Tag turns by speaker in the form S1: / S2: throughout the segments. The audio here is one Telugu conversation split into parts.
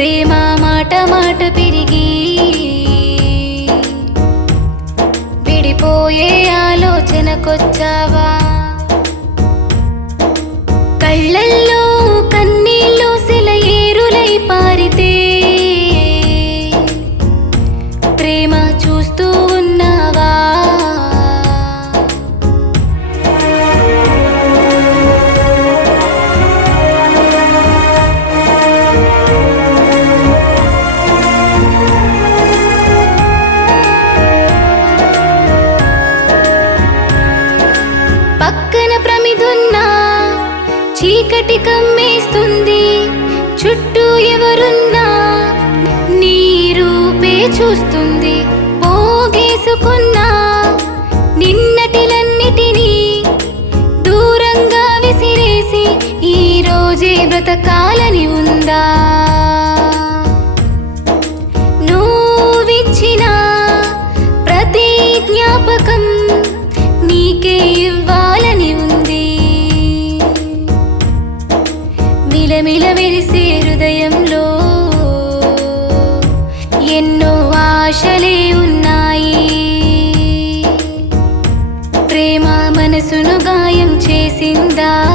S1: ప్రేమ మాట మాట పెరిగి విడిపోయే ఆలోచనకొచ్చావా? పక్కన చీకటి కమ్మేస్తుంది. చుట్టూ ఎవరున్నా. నీ రూపే చూస్తుంది. పోగేసుకున్నా. నిన్నటిలన్నిటినీ దూరంగా విసిరేసి ఈ రోజే బ్రతకాలని ఉందా? నువ్విచ్చిన ప్రతి జ్ఞాపకం నీకే ఇవ్వ? మిలమిల హృదయంలో ఎన్నో ఆశలే ఉన్నాయి. ప్రేమ మనసును గాయం చేసిందా?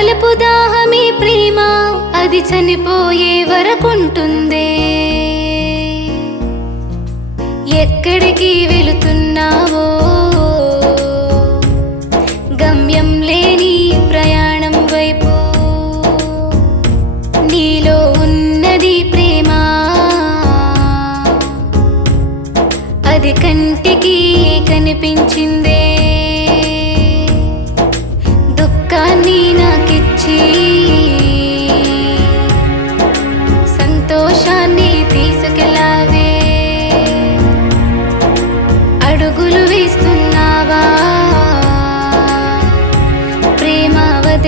S1: వలపు దాహమే ప్రేమ. అది చనిపోయే వరకుంటుందే ఎక్కడికి వెళుతున్నావో? గమ్యం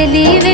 S1: believe it.